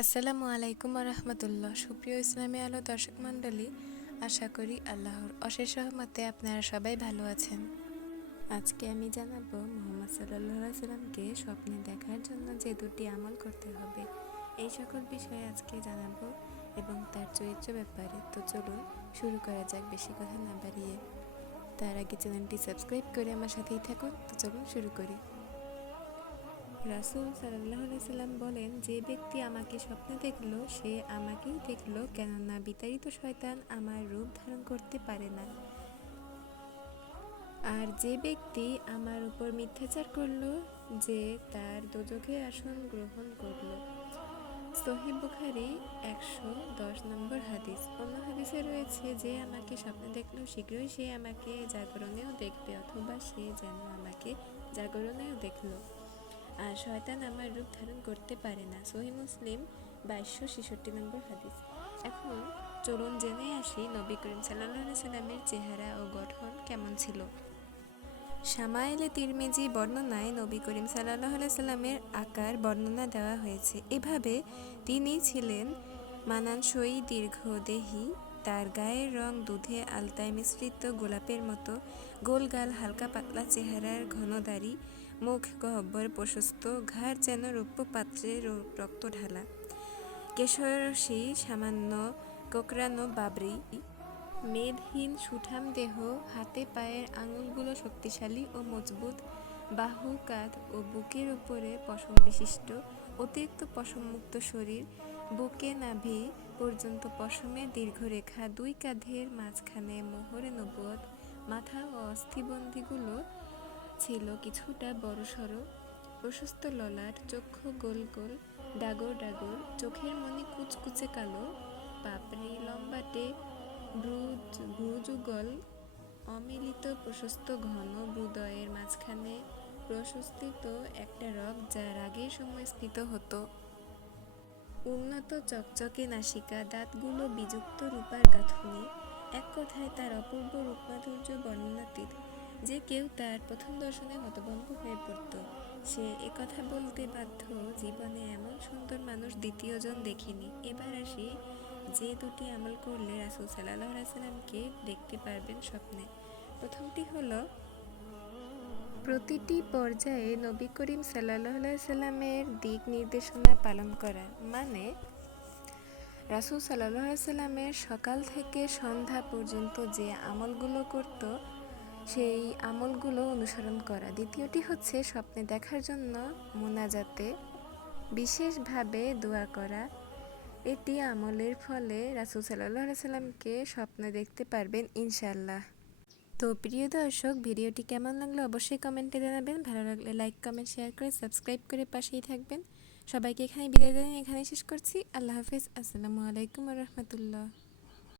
আসসালামু আলাইকুম রহমতুল্লাহ। সুপ্রিয় ইসলামী আলো দর্শক মণ্ডলী, আশা করি আল্লাহর অশেষ রহমতে আপনারা সবাই ভালো আছেন। আজকে আমি জানাবো মুহাম্মদ সাল্লাল্লাহু আলাইহি সাল্লামকে স্বপ্নে দেখার জন্য যে দুটি আমল করতে হবে, এই সকল বিষয়ে আজকে জানাবো এবং তার চরিত্র ব্যাপারে। তো চলুন শুরু করা যাক বেশি কথা না বাড়িয়ে। তার আগে চ্যানেলটি সাবস্ক্রাইব করে আমার সাথেই থাকুন। তো চলুন শুরু করি। রাসূল সাল্লাল্লাহু আলাইহি সাল্লাম বলেন, যে ব্যক্তি আমাকে স্বপ্নে দেখল সে আমাকেই দেখল, কেননা বিতাড়িত শয়তান আমার রূপ ধারণ করতে পারে না। আর যে ব্যক্তি আমার উপর মিথ্যাচার করল যে তার দোজখের আসন গ্রহণ করল। সহিহ বুখারী 110 নম্বর হাদিস। অন্য হাদিসে রয়েছে, যে আমাকে স্বপ্নে দেখল শীঘ্রই সে আমাকে জাগরণেও দেখবে, অথবা সে যেন আমাকে জাগরণেও দেখল। আর শয়তান আমার রূপ ধারণ করতে পারে না। সহিহ মুসলিম 2266 নম্বর হাদিস। এখন চলুন জেনে আসি নবী করিম সাল্লাল্লাহু আলাইহি সাল্লামের চেহারা ও গঠন কেমন ছিল। শামায়েলে তিরমিজি বর্ণনায় নবী করিম সাল্লাল্লাহু আলাইহি সাল্লামের আকার বর্ণনা দেওয়া হয়েছে এভাবে: তিনি ছিলেন মানানসই দীর্ঘদেহী, তার গায়ের রং দুধে আলতায় মিশ্রিত গোলাপের মতো, গোল গাল, হালকা পাতলা চেহারার, ঘন দাড়ি, মুখ গহ্বর প্রশস্ত, ঘাড় যেন রৌপ্য পাত্রে রক্ত ঢালা, কেশরশী সামান্য কোঁকড়ানো বাবরি, মেদহীন সুঠাম দেহ, হাতে পায়ের আঙুলগুলো শক্তিশালী ও মজবুত, বাহু, কাঁধ ও বুকের উপরে পশম বিশিষ্ট, অতিরিক্ত পশমমুক্ত শরীর, বুকে নাভি পর্যন্ত পশমের দীর্ঘরেখা, দুই কাঁধের মাঝখানে মোহরে নবুয়ত, মাথা ও অস্থিবন্ধিগুলো ছিল কিছুটা বড়সড়, প্রশস্ত ললাট, চক্ষু গোল গোল, ডাগর ডাগর, চোখের মণি কুচকুচে কালো, পাপড়ি লম্বাটে, ভ্রুযুগল অমিলিত, প্রশস্ত ঘন ভ্রুদ্বয়ের মাঝখানে প্রশস্তিত একটা রগ, যা রাগের সময় স্ফীত হতো, উন্নত চকচকে নাসিকা, দাঁতগুলো বিযুক্ত রূপার গাঁথুনি। এক কথায় তার অপূর্ব রূপমাধুর্য বর্ণনাতীত, যে কেউ তার প্রথম দর্শনে হতভম্ব হয়ে পড়ত। সে একথা বলতে বাধ্য, জীবনে এমন সুন্দর মানুষ দ্বিতীয়জন দেখিনি। এবার আসি, যে দুটি আমল করলে রাসূল সাল্লাল্লাহু আলাইহি সাল্লামকে দেখতে পারবেন স্বপ্নে। প্রথমটি হলো, প্রতিটি পর্যায়ে নবী করিম সাল্লাল্লাহু আলাইহি সাল্লামের দিক নির্দেশনা পালন করা, মানে রাসূল সাল্লাল্লাহু আলাইহি সাল্লামের সকাল থেকে সন্ধ্যা পর্যন্ত যে আমলগুলো করত সেই আমলগুলো অনুসরণ করা। দ্বিতীয়টি হচ্ছে, স্বপ্নে দেখার জন্য মুনাজাতে বিশেষভাবে দোয়া করা। এটি আমলের ফলে রাসূল সাল্লাল্লাহু আলাইহি সাল্লামকে স্বপ্নে দেখতে পারবেন ইনশাআল্লাহ। তো প্রিয় দর্শক, ভিডিওটি কেমন লাগলো অবশ্যই কমেন্টে জানাবেন। ভালো লাগলে লাইক, কমেন্ট, শেয়ার করে সাবস্ক্রাইব করে পাশেই থাকবেন। সবাইকে এখানে বিদায় জানিয়ে এখানেই শেষ করছি। আল্লাহ হাফেজ। আসসালামু আলাইকুম রহমতুল্লাহ।